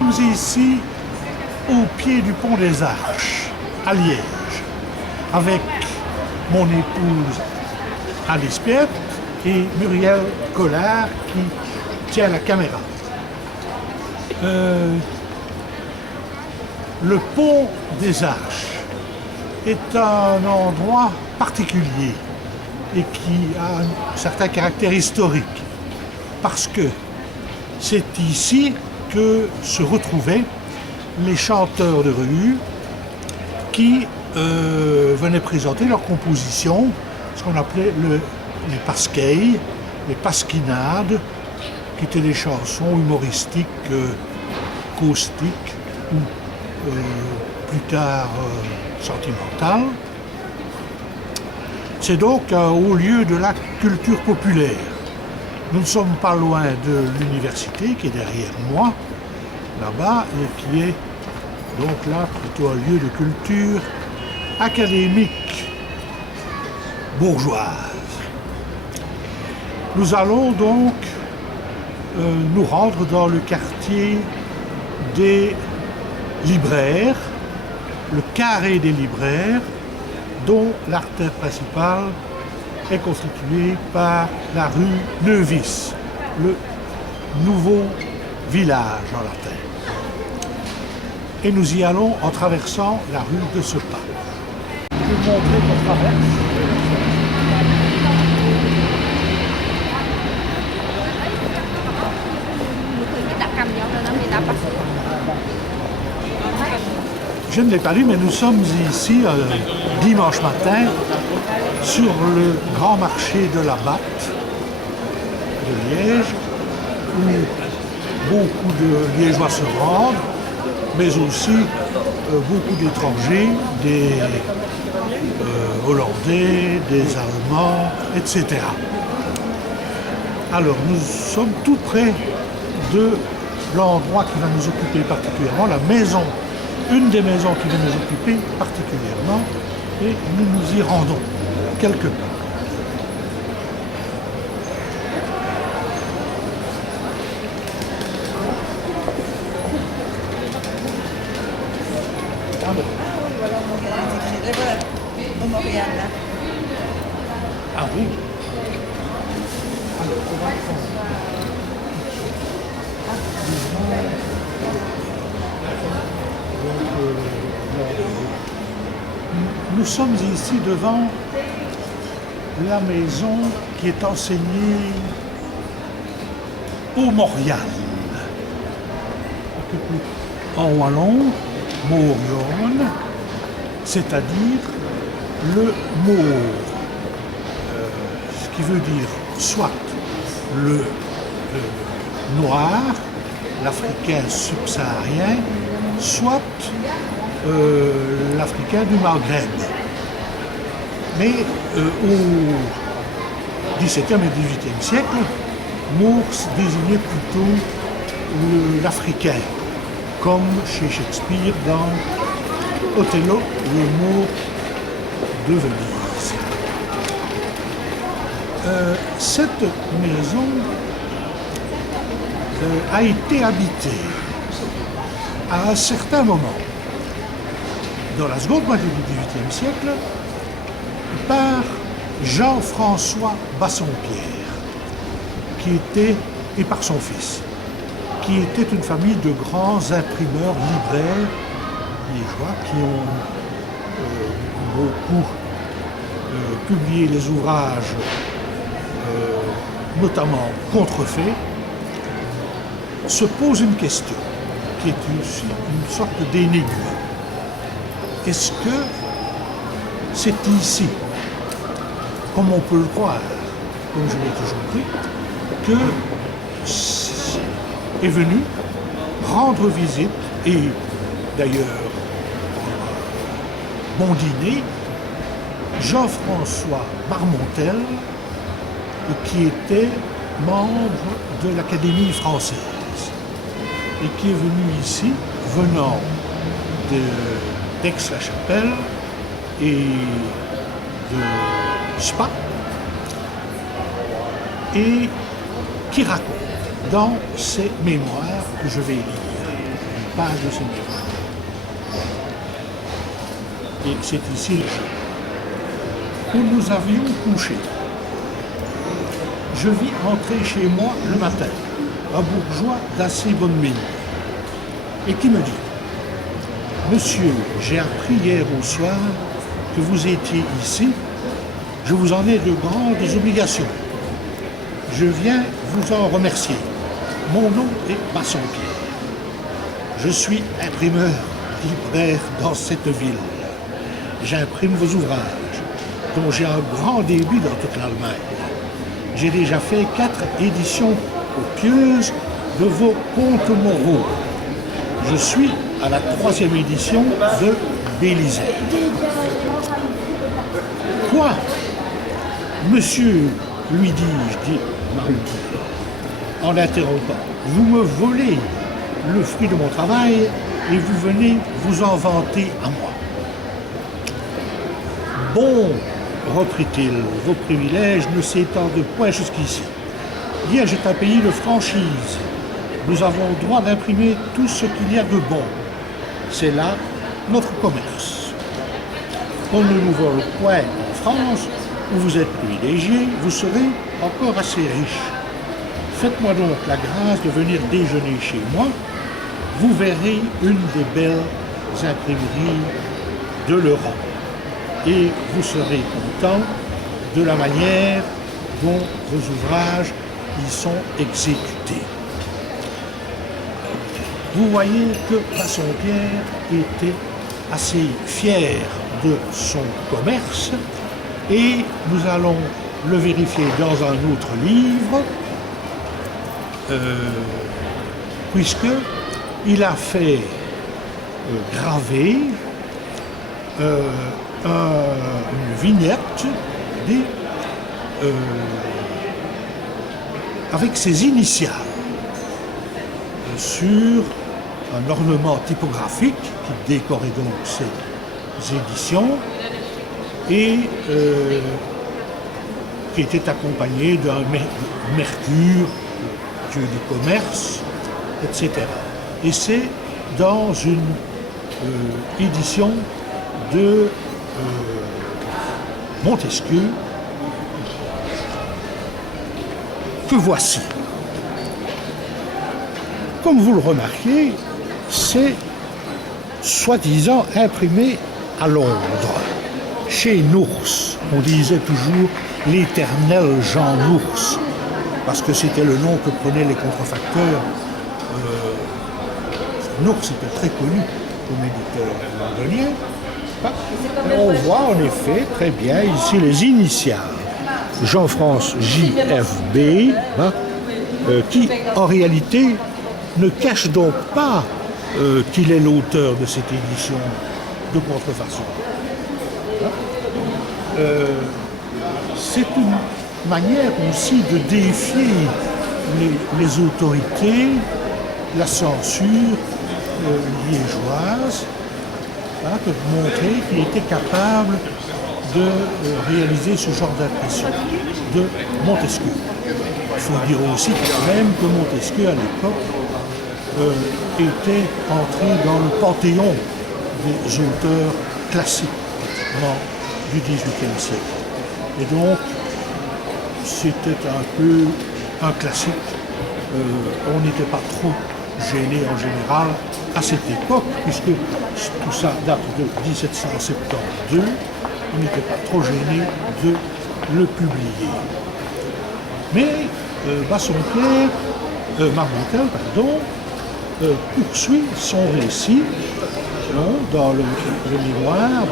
Nous sommes ici au pied du pont des Arches, à Liège, avec mon épouse Alice Piette et Muriel Collard qui tient la caméra. Le pont des Arches est un endroit particulier et qui a un certain caractère historique parce que c'est ici que se retrouvaient les chanteurs de rue qui venaient présenter leur composition, ce qu'on appelait les pasqueilles, les pasquinades, qui étaient des chansons humoristiques, caustiques ou plus tard sentimentales. C'est donc un haut lieu de la culture populaire. Nous ne sommes pas loin de l'université qui est derrière moi, là-bas, et qui est donc là plutôt un lieu de culture académique bourgeoise. Nous allons donc nous rendre dans le quartier des libraires, le carré des libraires, dont l'artère principale est constituée par la rue Neuvis, le nouveau village en latin. Et nous y allons en traversant la rue de Sepas. Je vais vous montrer qu'on traverse. Je ne l'ai pas lu, mais nous sommes ici dimanche matin sur le grand marché de la Batte de Liège, où beaucoup de Liégeois se rendent, mais aussi beaucoup d'étrangers, des Hollandais, des Allemands, etc. Alors nous sommes tout près de l'endroit qui va nous occuper particulièrement, la maison, une des maisons qui va nous occuper particulièrement, et nous nous y rendons quelque part. Ah oui. Alors, on va prendre. Nous sommes ici devant la maison qui est enseignée au Maurian. En wallon, Maurion, c'est-à-dire le maure, ce qui veut dire soit le noir, l'Africain subsaharien, soit l'Africain du Maghreb. Mais au XVIIe et XVIIIe siècle, Maure désignait plutôt l'Africain, comme chez Shakespeare dans Othello, le Maure de Venise. Cette maison a été habitée à un certain moment, dans la seconde moitié du XVIIIe siècle, par Jean-François Bassompierre, et par son fils, qui était une famille de grands imprimeurs libraires liégeois qui ont beaucoup publié les ouvrages, notamment contrefaits. Se pose une question qui est une sorte d'énigme. Est-ce que c'est ici, comme on peut le croire, comme je l'ai toujours cru, que est venu rendre visite et d'ailleurs bon dîner, Jean-François Marmontel, qui était membre de l'Académie française et qui est venu ici, venant d'Aix-la-Chapelle et de Spa, et qui raconte dans ses mémoires, que je vais lire, une page de ses mémoires. Et c'est ici le jeu. Où nous avions couché. Je vis entrer chez moi le matin, un bourgeois d'assez bonne mine, et qui me dit « Monsieur, j'ai appris hier au soir que vous étiez ici, je vous en ai de grandes obligations. Je viens vous en remercier. Mon nom est Bassompierre. Je suis imprimeur libraire dans cette ville. J'imprime vos ouvrages, dont j'ai un grand débit dans toute l'Allemagne. J'ai déjà fait 4 éditions copieuses de vos contes moraux. Je suis à la 3e édition de Bélisaire. Quoi, monsieur, lui dis-je, dit Marmontel, en l'interrompant, vous me volez le fruit de mon travail et vous venez vous en vanter à moi. Bon, reprit-il, vos privilèges ne s'étendent point jusqu'ici. Hier, je t'ai payé de franchise. Nous avons le droit d'imprimer tout ce qu'il y a de bon. C'est là notre commerce. On ne nous vole point en France, où vous êtes privilégiés, vous serez encore assez riches. Faites-moi donc la grâce de venir déjeuner chez moi. Vous verrez une des belles imprimeries de l'Europe. Et vous serez content de la manière dont vos ouvrages y sont exécutés. Vous voyez que Bassompierre était assez fier de son commerce et nous allons le vérifier dans un autre livre puisque il a fait graver une vignette avec ses initiales sur un ornement typographique qui décorait donc ces éditions et qui était accompagné d'un Mercure, dieu du commerce, etc. Et c'est dans une édition de Montesquieu que voici. Comme vous le remarquez, c'est soi-disant imprimé à Londres, chez Nours. On disait toujours l'éternel Jean Nours, parce que c'était le nom que prenaient les contrefacteurs. Nours était très connu comme éditeur londonien. Et on voit en effet très bien ici les initiales. Jean-France JFB, qui en réalité ne cache donc pas qu'il est l'auteur de cette édition de contrefaçon. C'est une manière aussi de défier les autorités, la censure liégeoise, de montrer qu'il était capable de réaliser ce genre d'impression de Montesquieu. Il faut dire aussi quand même que Montesquieu, à l'époque, était entré dans le panthéon des auteurs classiques du XVIIIe siècle. Et donc, c'était un peu un classique. On n'était pas trop gêné en général à cette époque, puisque tout ça date de 1772, on n'était pas trop gêné de le publier. Mais Bassompierre, Marmontel, poursuit son récit dans le mémoire.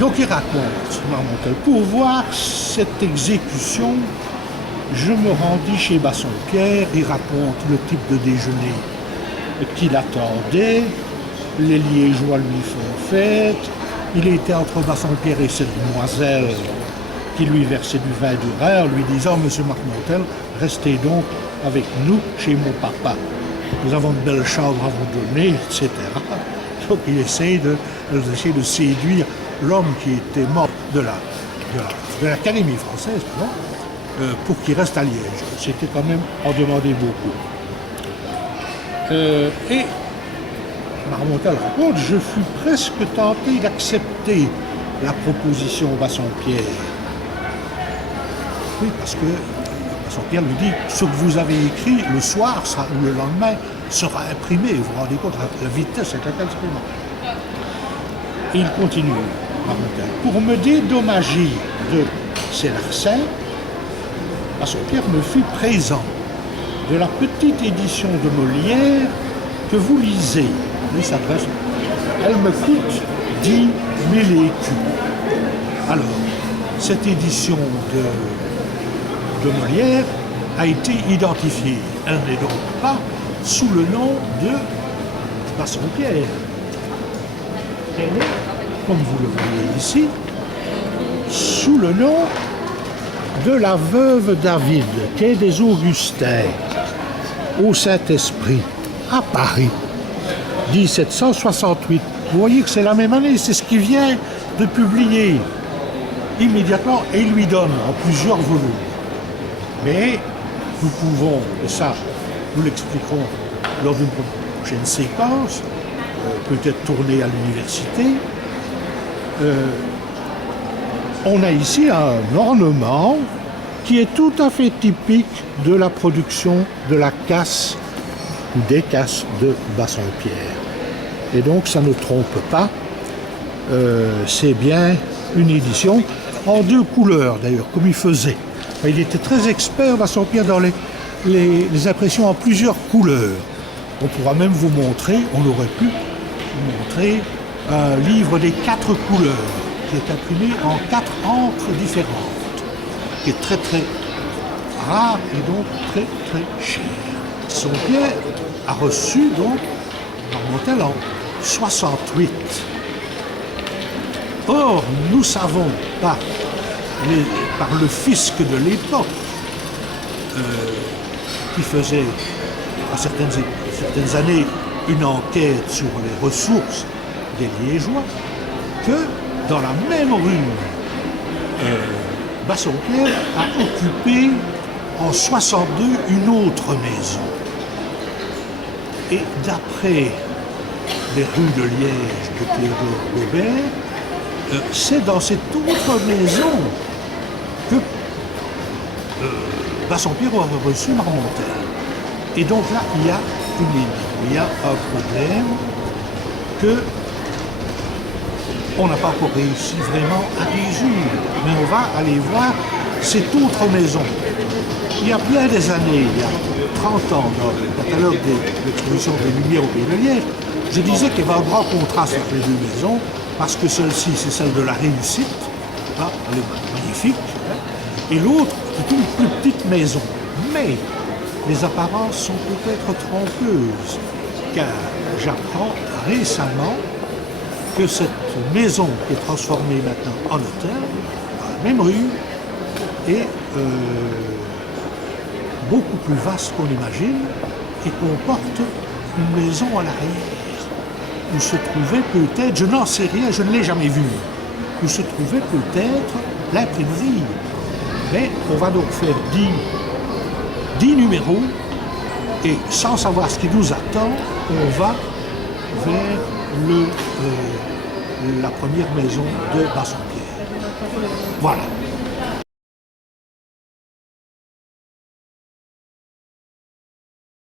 Donc il raconte, Marmontel, pour voir cette exécution, je me rendis chez Bassompierre, il raconte le type de déjeuner qui l'attendait. Les liégeois lui font fête. Il était entre Bassompierre et cette demoiselle qui lui versait du vin du Rhin en lui disant « Monsieur Marmontel, restez donc avec nous chez mon papa. Nous avons de belles chambres à vous donner, etc. » Donc il essaye de séduire l'homme qui était mort de l'Académie française, pour qu'il reste à Liège. C'était quand même en demander beaucoup. Et Marmontel raconte, je fus presque tenté d'accepter la proposition Bassompierre. Oui, parce que Bassompierre lui dit, ce que vous avez écrit le soir ou le lendemain sera imprimé. Vous vous rendez compte la vitesse avec laquelle c'est imprimé. Et il continue, Marmontel. Pour me dédommager de ces larcins, Bassompierre me fit présent de la petite édition de Molière que vous lisez. Il s'adresse. Elle me coûte 10 000 écus. Alors, cette édition de Molière a été identifiée. Elle n'est donc pas sous le nom de Bassompierre. Elle est, comme vous le voyez ici, sous le nom de la veuve David, quai des Augustins, au Saint-Esprit, à Paris, 1768. Vous voyez que c'est la même année, c'est ce qu'il vient de publier immédiatement et il lui donne en plusieurs volumes. Mais nous pouvons, et ça nous l'expliquerons lors d'une prochaine séquence, peut-être tournée à l'université, on a ici un ornement qui est tout à fait typique de la production de la casse ou des casses de Bassompierre. Et donc ça ne trompe pas, c'est bien une édition en 2 couleurs d'ailleurs, comme il faisait. Il était très expert, Bassompierre, dans les impressions en plusieurs couleurs. On pourra même vous montrer, on aurait pu vous montrer un livre des 4 couleurs, qui est imprimé en 4 encres différentes, qui est très très rare et donc très très cher. Bassompierre a reçu donc Marmontel en 68. Or, nous savons par le fisc de l'époque, qui faisait à certaines années une enquête sur les ressources des Liégeois, que dans la même rue, Bassompierre a occupé en 62 une autre maison. Et d'après les rues de Liège de Théodore Gobert, c'est dans cette autre maison que Bassompierre aurait reçu Marmontel. Et donc là, il y a une énigme, il y a un problème que on n'a pas encore réussi vraiment à résoudre. Mais on va aller voir cette autre maison. Il y a bien des années, il y a 30 ans, dans le catalogue de l'exposition des Lumières au Pays de Liège, je disais qu'il y avait un grand contraste entre les 2 maisons, parce que celle-ci, c'est celle de la Réussite, hein, elle est magnifique, hein, et l'autre, c'est une plus petite maison. Mais les apparences sont peut-être trompeuses, car j'apprends récemment que cette maison qui est transformée maintenant en hôtel, dans la même rue, est beaucoup plus vaste qu'on imagine et comporte une maison à l'arrière où se trouvait peut-être, je n'en sais rien, je ne l'ai jamais vu, où se trouvait peut-être l'imprimerie. Mais on va donc faire 10 numéros et sans savoir ce qui nous attend, on va vers la première maison de Bassompierre. Voilà.